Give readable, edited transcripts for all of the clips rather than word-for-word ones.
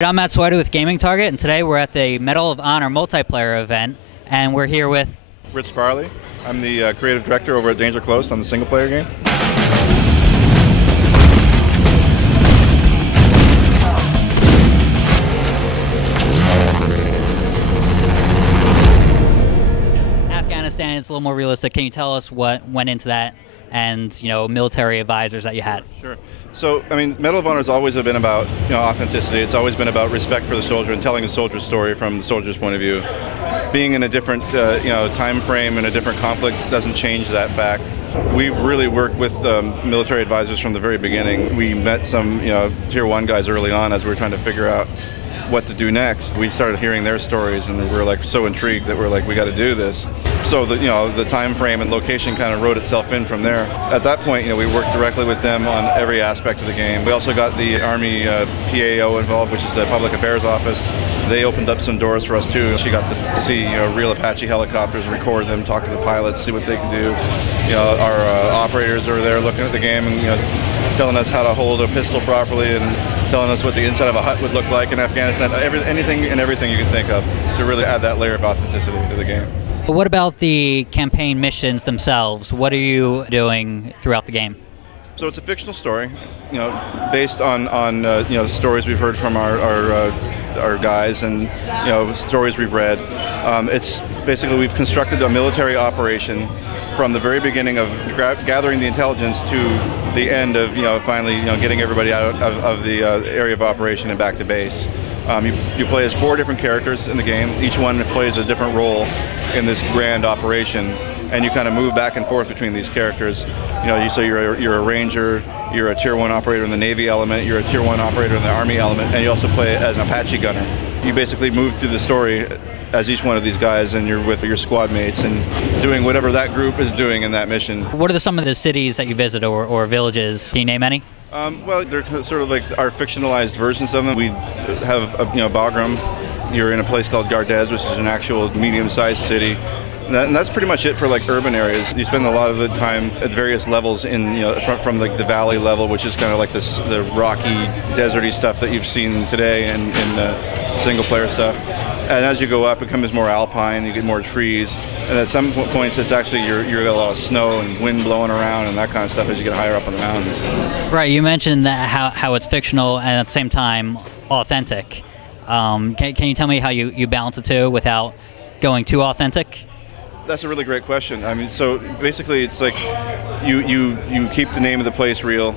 I'm at Swider with Gaming Target, and today we're at the Medal of Honor multiplayer event, and we're here with Farley. I'm the creative director over at Danger Close on the single-player game. Afghanistan. It's a little more realistic. Can you tell us what went into that, and military advisors that you had? Sure. So, I mean, Medal of Honor has always been about authenticity. It's always been about respect for the soldier and telling the soldier's story from the soldier's point of view. Being in a different time frame and a different conflict doesn't change that fact. We've really worked with military advisors from the very beginning. We met some Tier 1 guys early on as we were trying to figure out what to do next. We started hearing their stories, and we were like so intrigued that we're like, we got to do this. So the time frame and location kind of wrote itself in from there. At that point, we worked directly with them on every aspect of the game. We also got the Army PAO involved, which is the Public Affairs Office. They opened up some doors for us too. She got to see real Apache helicopters, record them, talk to the pilots, see what they can do. Our operators are there looking at the game and telling us how to hold a pistol properly and telling us what the inside of a hut would look like in Afghanistan. Anything and everything you can think of to really add that layer of authenticity to the game. But what about the campaign missions themselves? What are you doing throughout the game? So it's a fictional story, based on stories we've heard from our guys and stories we've read. It's basically we've constructed a military operation from the very beginning of gathering the intelligence to the end of finally getting everybody out of the area of operation and back to base. You play as 4 different characters in the game. Each one plays a different role in this grand operation, and you kind of move back and forth between these characters. So you're a ranger, you're a Tier 1 operator in the Navy element, you're a Tier 1 operator in the Army element, and you also play as an Apache gunner. You basically move through the story as each one of these guys, and you're with your squad mates and doing whatever that group is doing in that mission. What are some of the cities that you visit or villages? Can you name any? Well, they're sort of like our fictionalized versions of them. We have Bagram. You're in a place called Gardez, which is an actual medium-sized city. And that's pretty much it for like urban areas. You spend a lot of the time at various levels in from like the valley level, which is kind of like the rocky, deserty stuff that you've seen today in single-player stuff. And as you go up, it becomes more alpine. You get more trees, and at some points, it's actually you're got a lot of snow and wind blowing around and that kind of stuff as you get higher up in the mountains. Right. You mentioned that how it's fictional and at the same time authentic. Can you tell me how you balance the two without going too authentic? That's a really great question. I mean, so basically, it's like you keep the name of the place real.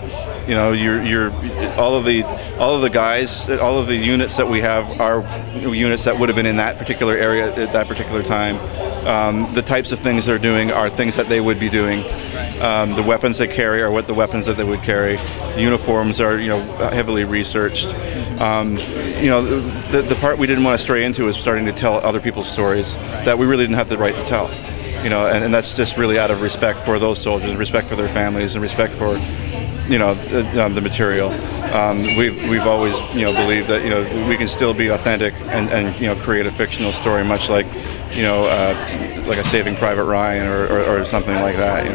You're all of the guys, all of the units that we have are units that would have been in that particular area at that particular time. The types of things they're doing are things that they would be doing. The weapons they carry are what the weapons that they would carry. The uniforms are heavily researched. The part we didn't want to stray into is starting to tell other people's stories that we really didn't have the right to tell. And that's just really out of respect for those soldiers, respect for their families, and respect for the material. We've always believed that we can still be authentic and create a fictional story, much like like a Saving Private Ryan or something like that.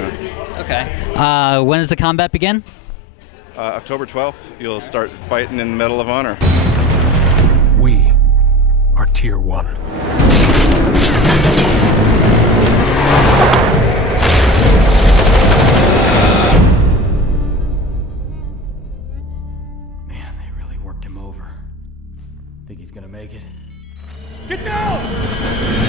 Okay. When does the combat begin? October 12th, you'll start fighting in the Medal of Honor. We are Tier 1. Man, they really worked him over. Think he's gonna make it? Get down!